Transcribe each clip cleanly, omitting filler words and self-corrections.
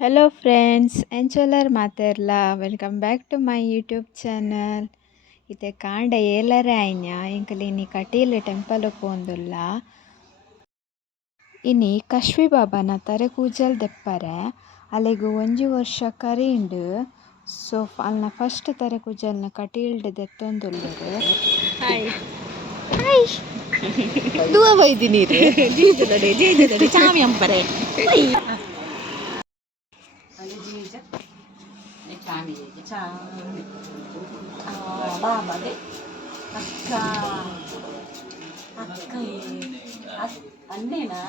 Hello friends ಎಂಚೊಲರ್ ಮಾತೆರ್ಲ welcome back to my YouTube channel. ಇತ್ತೆ ಕಾಂಡ ಏಲರೆ ಆಯ್ನ ಇಂಕಲಿನಿ ಕಟೀಲ್ ಟೆಂಪಲ್ ಪೋಂದುಲ್ಲ. ಇನಿ ಕಶ್ವಿ ಬಾಬಾನ ತರೆ ಕೂಜಲ್ ದೆಪ್ಪರೆ ಅಲೆಗ್ 1 ವರ್ಷ ಕರೀಂಡ್. ಸೊ ಅಲ್ನ ಫಸ್ಟ್ ತರೆ ಕೂಜಲ್ನ ಕಟೀಲ್ಡ್ ದೆತ್ತೊಂದುಲ್ಲೆರ್. ಹಾಯ್ ಹಾಯ್ ದೂರ ಬೈದಿನಿ ಜೇಜದಡೆ ಚಾಮಿ ಅಂಪರೆ ಬಾಬಾಗೆ ಅಕ್ಕ ಅಕ್ಕ ಅನ್ನೇನಾ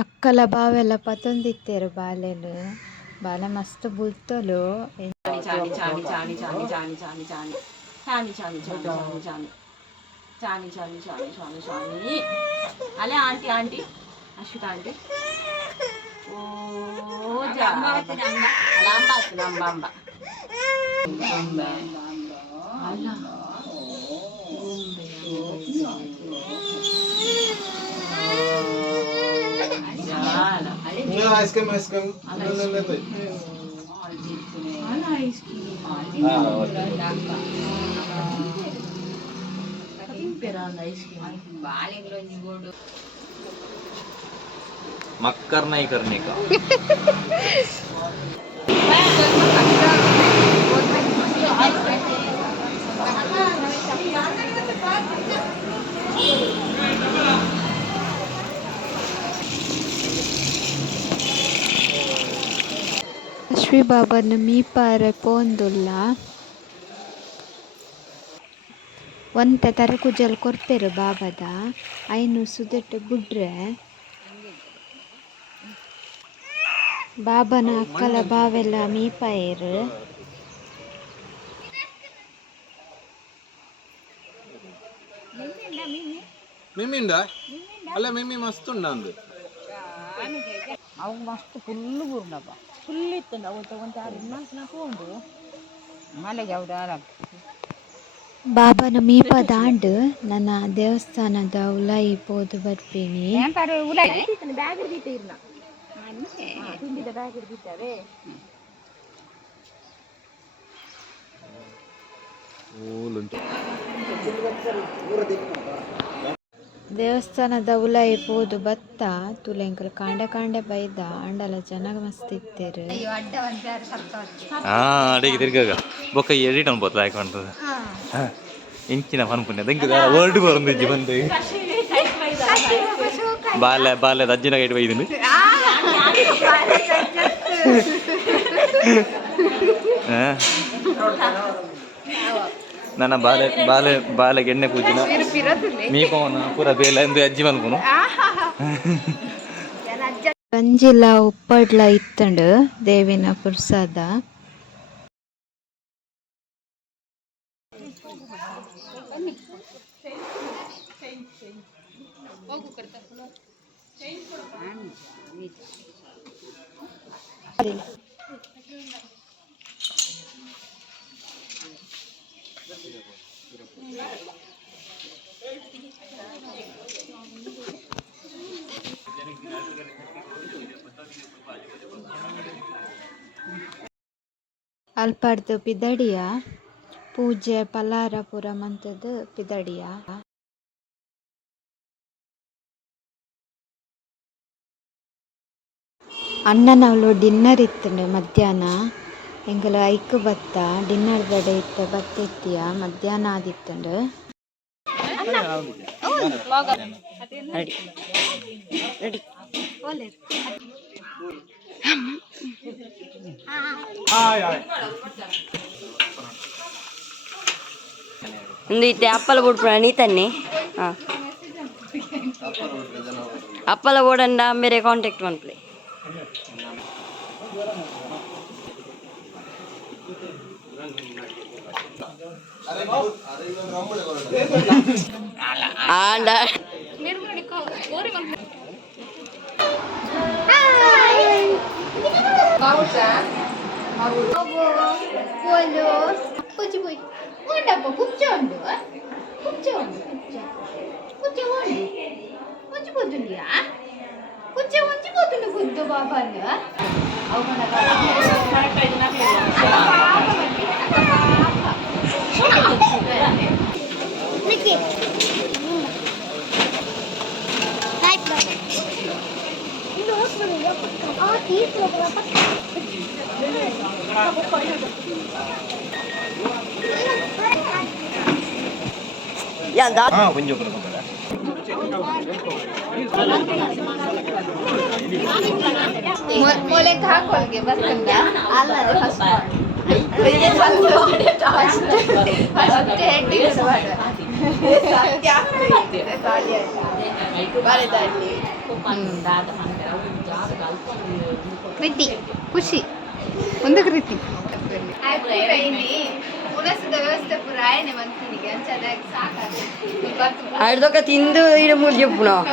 ಅಕ್ಕಲ ಬಾವೆಲ್ಲ ಪತೊಂದಿತ್ತೆರ್ ಬಾಲೆನ್ ಬಾಲೆ ಮಸ್ತ್ ಬುಲ್ತೊಲು. ಚಾನಿ ಚಾನಿ ಚಾನಿ ಚಾನಿ ಚಾನಿ ಚಾನಿ ಚಾನಿ ಚಾನಿ ಚಾನಿ ಚಾನಿ ಚಾನಿ ಚಾನಿ ಚಾನಿ ಚಾನಿ ಚಾನಿ ಚಾನಿ ಅಲೆ ಆಂಟಿ ಆಂಟಿ ಅಶ್ವಿತಾ ಆಂಟಿ ಓ ಜಾ ಲಾಂಬ ಲಾಂಬ ಅಂಬ ಅಲ್ಲ ಐಸ್ ಕ್ರೀಮ್ मक्कर नहीं करने का ಕಶ್ವಿ ಬಾಬಾನ ಮೀಪಾರೆ ಪೋಂದುಲ್ಲ. ಒಂತೆ ತರೆ ಕುಜಲ್ ಕೊರ್ಪೆರ್ ಬಾಬಾದ ಐನು ಸುದೆಟ್ ಬುಡ್ರೆ ಬಾಬನ ಅಕ್ಕಲ ಬಾವೆಲ್ಲ ಮೀಪಾಯೆರ್. ಮಿಮಿಂದ ಅಲ್ಲ ಮಿಮಿ ಮಸ್ತ್ ಉಂಡು ಅವು ಮಸ್ತ್ ಫುಲ್ಲು ಬೂರ್ಣಪ್ಪ ಫುಲ್ ಇತ್ತು ಅವು ತಗೊಂತ ಉಂಡು ಮಳೆಗೆ ಅವ್ರು ಆರಾಮ ಬಾಬನ ಮೀಪ ದಾಂಡ್ ನನ್ನ ದೇವಸ್ಥಾನದ ಉಲಾಯಿ ಪೋದು ಬರ್ತೀನಿ. ಬ್ಯಾಗ್ ಹಿಡಿದಿತ್ತ ಇರ್ನ ತುಂಬಿದ ಬ್ಯಾಗ್ ಹಿಡಿದಿತ್ತವೆ. ದೇವಸ್ಥಾನದ ಉಲಾಯಿ ಪೋದು ಬತ್ತ ತುಲೆಂಕಲ್ ಕಾಂಡೆ ಕಾಂಡೆ ಬೈದ ಅಂಡಲ ಜನ ಮಸ್ತ್ ಇತ್ತೆರ್. ಅಡಿಗೆ ತಿರ್ಗಾಗ ಬೊಕ್ಕ ಎಡಿಟ್ ಅನ್ಬೋತ ಹಾಕೊಂಡ್ರೆ ಇಂಚಿನ ಪನ್ಪುಣ್ಯ ದಂಗೆ ವರ್ಡ್ ಬರಂದಿಜ್ಜಿ ಬಂದು ಬಾಲ್ಯ ಬಾಲ್ಯದ ಅಜ್ಜಿನ ಇಟ್ಟು ಬೈದಿನಿ ನನ್ನ ಬಾಲೆ ಬಾಲೆ ಬಾಲೆಗೆ ಎಣ್ಣೆ ಪೂಜಿನ ಮೀಪವನ ಪೂರ ಬೇಲ ಎಂದು ಅಜ್ಜಿ ಮಲ್ಪುನು ಗಂಜಿಲ ಉಪ್ಪಡ್ಲ ಇತ್ತಂಡು ದೇವಿನ ಪ್ರಸಾದ. ಅಲ್ಪಾಡ್ದು ಪಿದಡಿಯ ಪೂಜೆ ಪಲಾರ ಪೂರ ಮಂತದ್ದು ಪಿದಡಿಯ. ಅಣ್ಣನವಳು ಡಿನ್ನರ್ ಇತ್ತಂಡು ಮಧ್ಯಾಹ್ನ ಎಂಕಲ್ ಐಕ್ ಬತ್ತ ಡಿನ್ನರ್ ದಡೆ ಇತ್ತ ಬತ್ತೆತ್ತಿಯ ಮಧ್ಯಾಹ್ನ ಆದಿತ್ತಂಡು. ಒಂದು ಇತ್ತೆ ಅಪ್ಪಲ ಬೋಡ್ ನೀ ತನ್ನೆ ಅಪ್ಪಲ ಬೋಡಂಡ ಬೇರೆ ಕಾಂಟ್ಯಾಕ್ಟ್ ಮನ್ಪ್ಲೆ ಆಂಡ కూచిపోయి ఉండప్ప కూర్చోండు కూర్చోండు కూర్చోండి ఉంచిపోతుండియా ఉంచిపోతుండు గుద్దు బాబాను கொஞ்சம் ಮೊಲೆಗೆ ಹಾಕೊಳ್ಗೆ ಬರ್ತಂಗ ಅಲ್ಲದೆ ಫಸ್ಟ್ ರೀತಿ ಖುಷಿ ಒಂದು ರೀತಿ ಉಣಸದ ವ್ಯವಸ್ಥೆ ಪೂರ ಆಯನೆ ಮಂತ್ನಿಗೆ ಅಂಚದಾಗಿ ಸಾಕಾಗ ಆಯ್ದೊಕ್ಕ ತಿಂದು ಇಡ ಮೂರು చెప్పు ನಾವು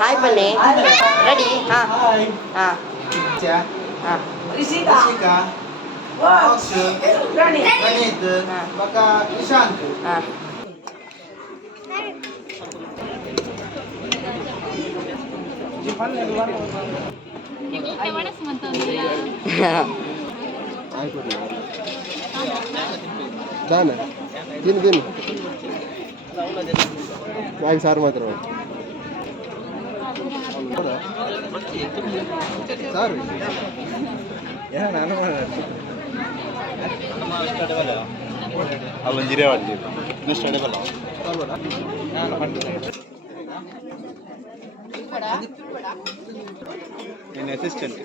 ಹಾಯ್ ಬನ್ನಿ ರೆಡಿ ಹಾ ಹಾ ಹಾ ರಿಷಿಕಾ ಮೋಕ್ಷ ಗಣಿತ್ ಬಕ ನಿಶಾಂತ್ ಹಾ ದಾನ ತಿನ್ನು ತಿನ್ನು ಬಾಯಿ ಸಾರು ಮಾತ್ರ ಸಾರು ನಾನು ಅಲ್ಲೊಂದು ಜಿರೇ ಮಾಡಿ ನೆಕ್ಸ್ಟ್ ಅಡಬಲ್ಲ ನಿನ್ನ ಅಸಿಸ್ಟೆಂಟ್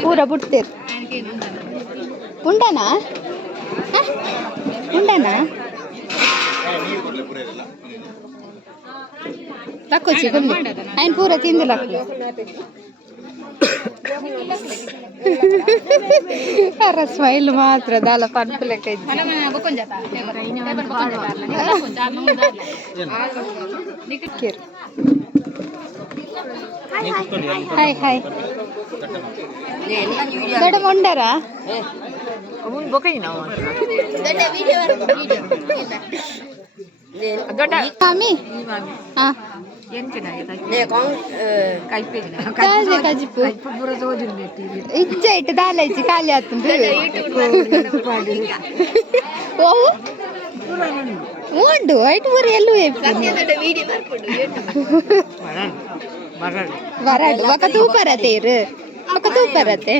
ಪೂರ ಬಿಡ್ತೀರಿ ಉಂಡನಾ ಉಂಡನಾ ಲಕ್ಕೋಚಿ ಗುಲ್ಲಿ ఆయన ಪೂರ ತಿಂದು ಲಕ್ಕು ಅರ ಸ್ಮೈಲ್ ಮಾತ್ರ ದಾಲ ಪನ್ಪು ಲೆಕ್ಕ ಹಾಯ್ ಹಾಯ್ ಮೇಡಮ್ ಉಂಡರಾ ಮಾಮಿ ಹಾಂ ಕಜಿಪು ಇಜ್ಜ ಇಟ್ಟು ದಾಲ ಇಚ್ಚಿ ಖಾಲಿ ಆತಂದು ಓಹು ಉಂಡು ಐಟು ಬರೀ ಎಲ್ಲೂ వరాడు ఒక తూపరతేరు ఒక తూపరతే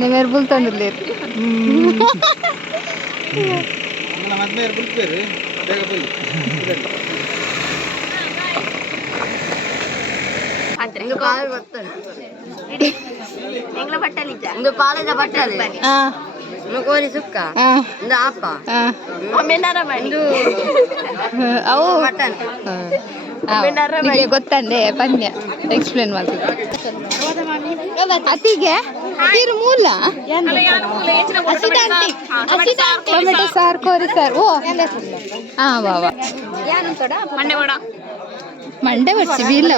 నేను బుల్తాను లేరు ಕೋರಿ ಸುಕ್ಕ ಒಂದು ಆಪ ಅವು ನಿಮಗೆ ಗೊತ್ತಂದೆ ಪಂದ್ಯ ಎಕ್ಸ್ಪ್ಲೇನ್ ಮಾಡ್ತೀವಿ ಅತಿಗೆ ತೀರು ಮೂಲ ಟೊಮೆಟೊ ಸಾರು ಕೋರಿ ಸಾರು ಓ ಹಾಂ ಬಾವಾ ಮಂಡೆ ಬರ್ಸಿ ಬೀಲ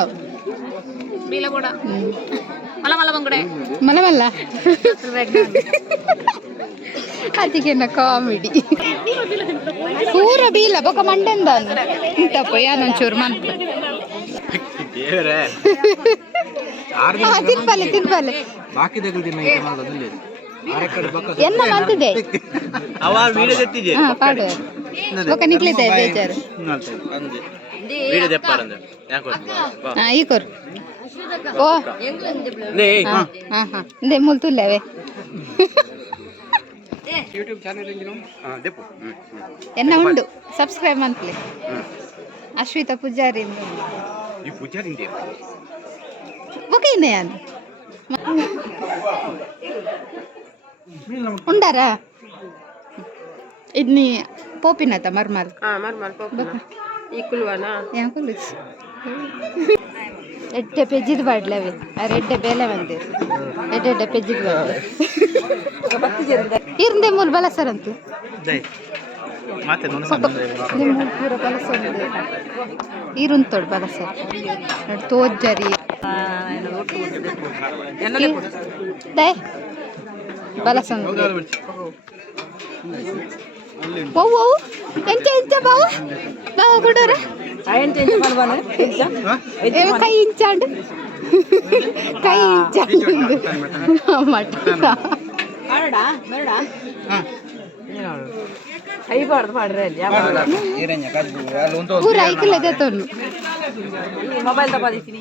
ಮಲಮಲ್ಲ ಅದಕ್ಕೆ ಕಾಮಿಡಿ ಪೂರ ಬೀಲ ಬೊಕ ಮಂಡೆಂದ ಇಂತಪ್ಪ ಯಾನೊಂಚೂರು ಮನ್ಪ ತಿನ್ಪಲೆ ತಿನ್ಪಲೆ ಎನ್ನ ಮಂತಿದೆ ಪಾಡು ಬೊಕ ನಿಕ್ಲಿದೆ ಬೇಜಾರು ಈ ಕೊರು ಓ ಹಾಂ ಹಾಂ ಇಂದೆ ಮುಲ್ತುಲ್ಲವೇ ಎನ್ನ ಉಂಡು ಸಬ್ಸ್ಕ್ರೈಬ್ ಮಂತ್ಲಿ ಅಶ್ವಿತಾ ಪೂಜಾರಿ ಈ ಪೂಜಾರಿ ಓಕೆನೆ ಅದು ఉండారా ఇన్ని పోపినత మర్మల్ మర్మల్ పోపు ఈకుల్వానా ಯಾಕುಲು ಎಡ್ಡೆ ಪೆಜ್ಜಿದ್ ಬಾಡ್ಲವೆ ಆ ರೆಡ್ಡೆ ಬೇಲೆ ಬಂದೆ ಎಡ್ಡೆ ಪೆಜ್ಜಿದ್ ಬಾಡ್ಲೆ ಇರ್ಂದೆ ಮೂಲ ಬಲಸರಂತು ಮತ್ತೆ ನಿಮ್ಮ ಪೂರ ಬಲಸಂದೆ ಇರುಂತೋಡ್ ಬಲಸರ್ ತೋಜ್ಜರಿ ದೇ ಬಲಸಂದೆ ಓ ಎಂಚ ಬಾವು ಬಾವು ಕೊಡೋರ ಕೈ ಇಂಚಾಂಡು ಕೈ ಇಂಚಾಂಡು ಮಟ್ಟ ಪೂರ ಐಕಲದೆ ತೊನ್ನು ಮೊಬೈಲ್ ತಪಾದಿತ್ತೀನಿ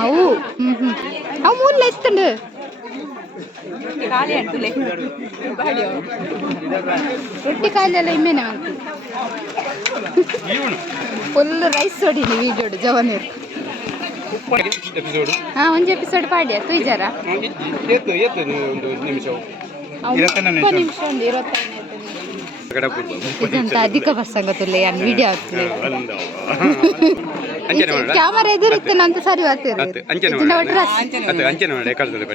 ಅವು ಅವು ಮೂಲ ಎತ್ತಂಡು ರೊಟ್ಟಿ ಕಾಲೆಲ್ಲ ಇಮ್ಮೇನೆ ಮಂತು ಫುಲ್ ರೈಸ್ ಹೊಡಿನಿ ವೀಡಿಯೋಡು ಜವನೇರು ಒಂದು ಎಪಿಸೋಡ್ ಪಾಡ್ಯ ತುಯ್ಜಾರ ನಿಮಿಷ ಒಂದು 25 ಇದಂತ ಅಧಿಕ ಪ್ರಸಂಗತುಲ್ಲೆ ಯಾನ್ ವಿಡಿಯೋ ಆಗ್ತದೆ ಕ್ಯಾಮರಾ ಎದುರಿತ್ತೇನೆ ಅಂತ ಸರಿ ಆಗ್ತಿರ್ಲಿ ಕಡ್ದಲೆ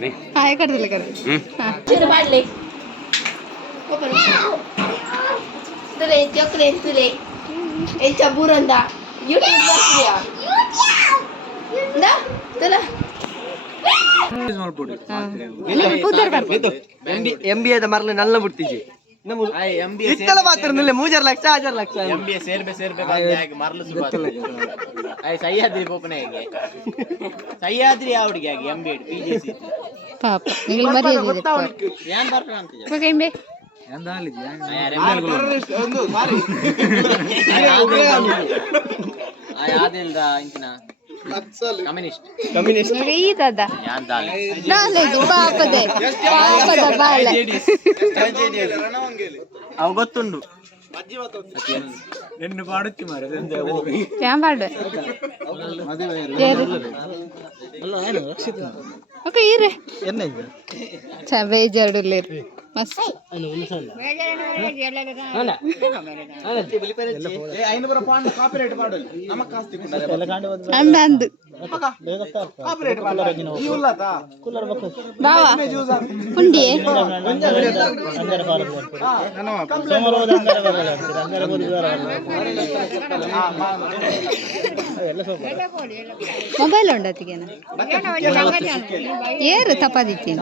MBA ಮರಲು ನಲ್ಲ ಬಿಡ್ತಿಜಿ ಇತ್ತಲ ಮಾತ್ರ ಮೂಜರ್ ಲಕ್ಷ 1000 ಲಕ್ಷ MBA ಸೇರ್ಬೆ ಮರಲು ಸುಬಾತ ಸಹ್ಯಾದ್ರಿ ಪೋಪನೆ ಸಹ್ಯಾದ್ರಿ ಅವಡಿಗೆ ಆಗಿ MBA PGC ಪಾಪ ನೀವು ಮರಿಯದಿದೆ ಯಾನ್ ಬರ್ತಾನ ಅಂತ ಓಕೆಂಬೆ ಯಾದಿಲ್ದ ಇಂಚಿನ ಕಮ್ಯುನಿಸ್ಟ್ ಈತದ ನಾಲೆಜ್ ಪಾಪದ ಬಾಳ ಅವ ಗೊತ್ತುಂಡು ಚಾಂಬಾಡು ಓಕೆ ಇರ್ರಿ ಬೇಜಾರುಲೇರು ಮಸ್ತ್ ಅಂದು ಬಾವಾ ಪುಂಡಿಯೇ ಮೊಬೈಲ್ ಉಂಡತಿಗೇನ ಏರು ತಪಾದಿತ್ತೀನಿ